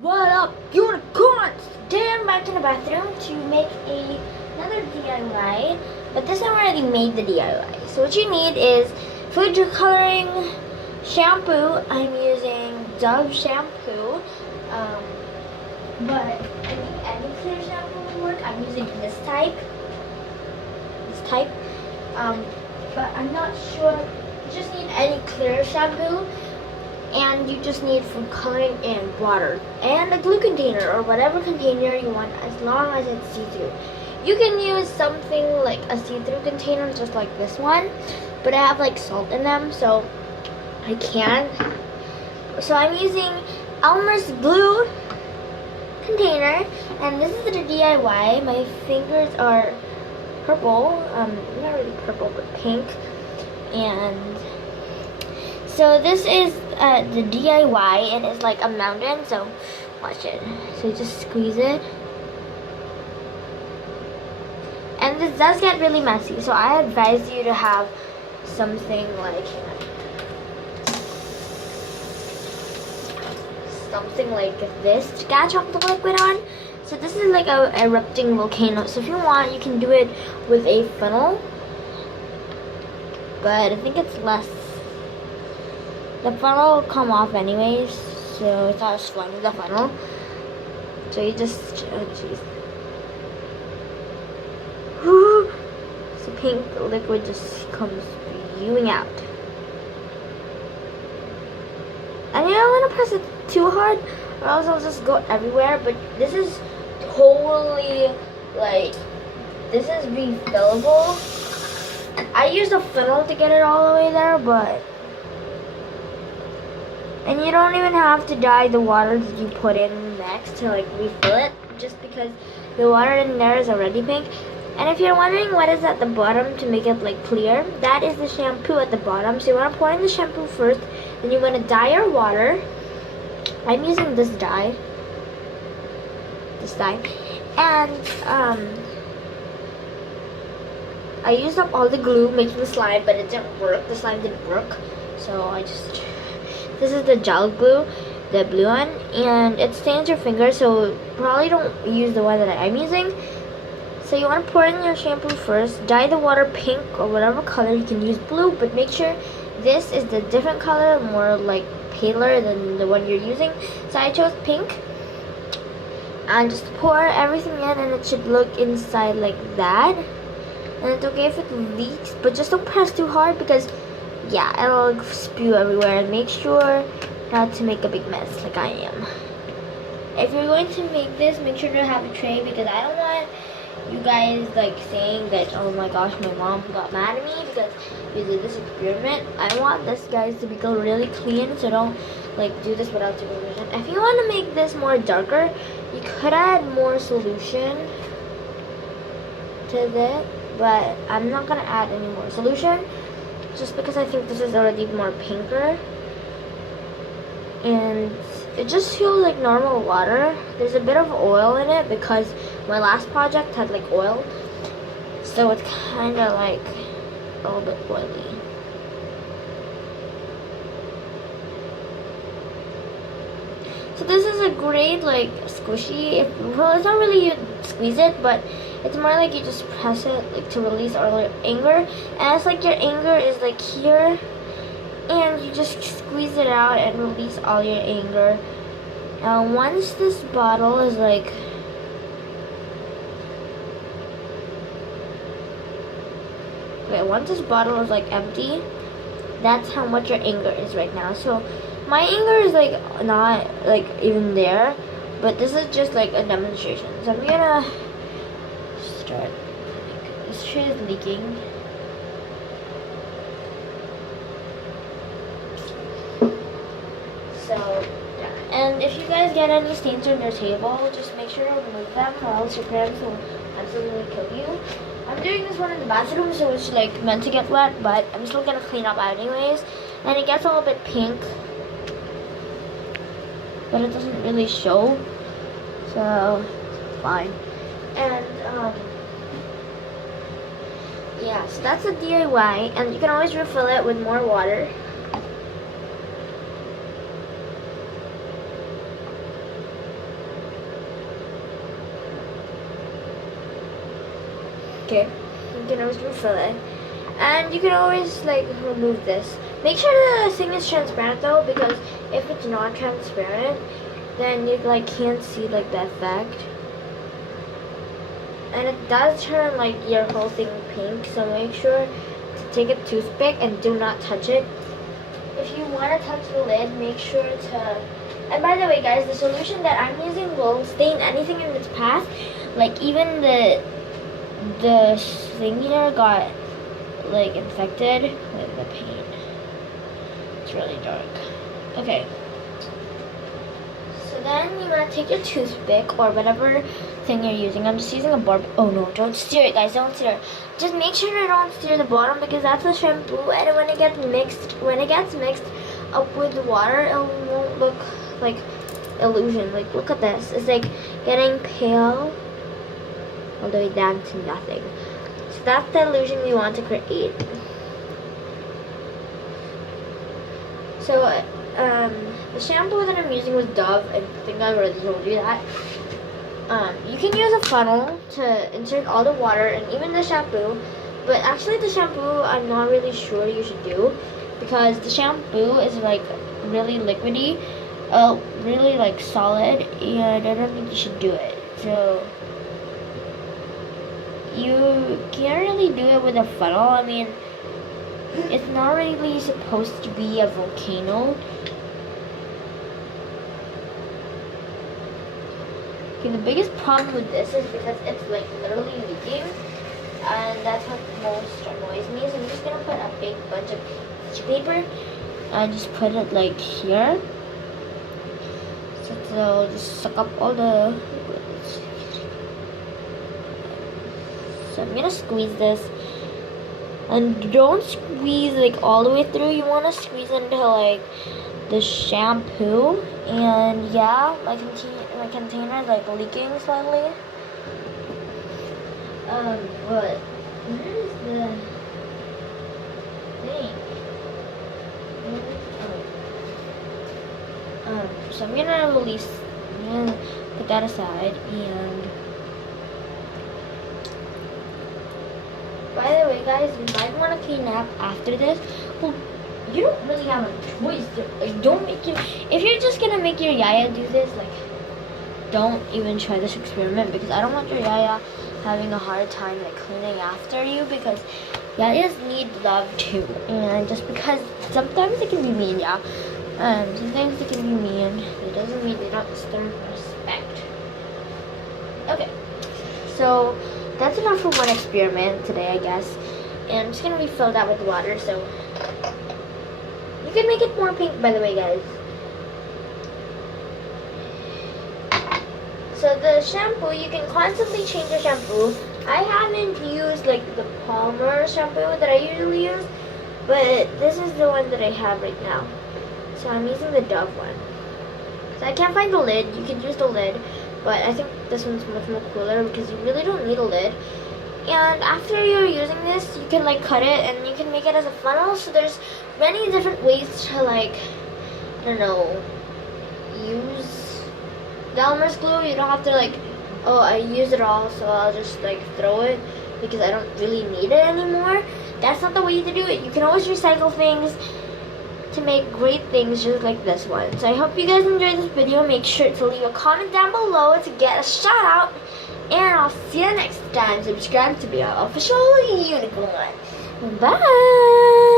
What up, unicorns? Today I'm back in the bathroom to make another DIY, but this time I already made the DIY. So what you need is food coloring, shampoo. I'm using Dove shampoo, but I think any clear shampoo will work. I'm using this type, but I'm not sure. You just need any clear shampoo. And you just need food coloring and water and a glue container or whatever container you want, as long as it's see-through. You can use something like a see-through container just like this one, but I have like salt in them, so I can't. So I'm using Elmer's glue container, and this is the DIY. My fingers are purple, not really purple but pink, and so this is the DIY, and it's like a mountain, so watch it. So you just squeeze it. And this does get really messy, so I advise you to have something like this to catch up the liquid on. So this is like a erupting volcano, so if you want you can do it with a funnel, but I think it's less. The funnel will come off anyways, so it's not as fun with the funnel. So you just, oh jeez. So pink liquid just comes spewing out. And you don't want to press it too hard, or else it'll just go everywhere. But this is totally, like, this is refillable. And I used a funnel to get it all the way there, but and you don't even have to dye the water that you put in next to like refill it, just because the water in there is already pink. And if you're wondering what is at the bottom to make it like clear, that is the shampoo at the bottom. So you want to pour in the shampoo first, then you want to dye your water. I'm using this dye, and I used up all the glue making the slime, but it didn't work. The slime didn't work, so this is the gel glue, the blue one, and it stains your fingers, so probably don't use the one that I'm using. So you want to pour in your shampoo first, dye the water pink or whatever color. You can use blue, but make sure this is the different color, more like paler than the one you're using. So I chose pink, and just pour everything in, and it should look inside like that. And it's okay if it leaks, but just don't press too hard, because yeah, it'll spew everywhere. And make sure not to make a big mess like I am. If you're going to make this, make sure to have a tray, because I don't want you guys like saying that, oh my gosh, my mom got mad at me because we did this experiment. I want this, guys, to become really clean, so don't like do this without supervision. If you want to make this more darker, you could add more solution to this, but I'm not gonna add any more solution, just because I think this is already more pinker, and it just feels like normal water. There's a bit of oil in it because my last project had like oil, so it's kind of like a little bit oily. So this is a great like squishy, well, it's not really you squeeze it, but it's more like you just press it like to release all your anger, and it's like your anger is like here, and you just squeeze it out and release all your anger. Once this bottle is like once this bottle is like empty, that's how much your anger is right now. So my anger is like not like even there, but this is just like a demonstration. So I'm gonna start. This tray is leaking. So yeah. And if you guys get any stains on your table, just make sure to remove them, or else your parents will absolutely kill you. I'm doing this one in the bathroom, so it's like meant to get wet, but I'm still gonna clean up anyways. And it gets a little bit pink, but it doesn't really show, so it's fine. And yeah, so that's a DIY, and you can always refill it with more water. Okay, you can always refill it, and you can always like remove this. Make sure the thing is transparent though, because if it's not transparent, then you like can't see like the effect. And it does turn like your whole thing pink, so make sure to take a toothpick and do not touch it. If you want to touch the lid, make sure to. And by the way, guys, the solution that I'm using won't stain anything in its path. Like even the thing here got like infected with the paint. It's really dark. Okay. So then you want to take your toothpick or whatever thing you're using. I'm just using a barb. Oh no, don't stir it, guys. Don't stir it. Just make sure you don't stir the bottom, because that's the shampoo, and when it gets mixed up with the water, it won't look like illusion. Like look at this. It's like getting pale all the way down to nothing. So that's the illusion we want to create. So the shampoo that I'm using was Dove. I think I already told you that. You can use a funnel to insert all the water and even the shampoo, but actually the shampoo I'm not really sure you should do, because the shampoo is like really liquidy, really like solid, and I don't think you should do it. So you can't really do it with a funnel. I mean, it's not really supposed to be a volcano. Okay, the biggest problem with this is because it's like literally leaking, and that's what most annoys me. So I'm just gonna put a big bunch of tissue paper and just put it like here. So it'll just suck up all the liquids. So I'm gonna squeeze this, and don't squeeze like all the way through. You wanna squeeze into like the shampoo, and yeah, my container is like leaking slightly. But where is the thing? So I'm gonna put that aside, and by the way, guys, you might want to clean up after this. Well, you don't really have a choice. Like, don't make it. If you're just gonna make your yaya do this, like, don't even try this experiment, because I don't want your yaya having a hard time like cleaning after you, because yayas need love too. And just because sometimes they can be mean, yeah, sometimes they can be mean, it doesn't mean they don't deserve respect. Okay, so that's enough for one experiment today, I guess. And I'm just gonna refill that with water, so you can make it more pink, by the way, guys. So the shampoo, you can constantly change your shampoo. I haven't used like the Palmer shampoo that I usually use, but this is the one that I have right now. So I'm using the Dove one. So I can't find the lid. You can use the lid, but I think this one's much more cooler because you really don't need a lid. And after you're using this, you can like cut it and you can make it as a funnel. So there's many different ways to like, I don't know, use the Elmer's glue. You don't have to like, oh, I used it all, so I'll just like throw it because I don't really need it anymore. That's not the way to do it. You can always recycle things to make great things just like this one. So I hope you guys enjoyed this video. Make sure to leave a comment down below to get a shout out. And I'll see you next time. Subscribe to be our official unicorn. Bye!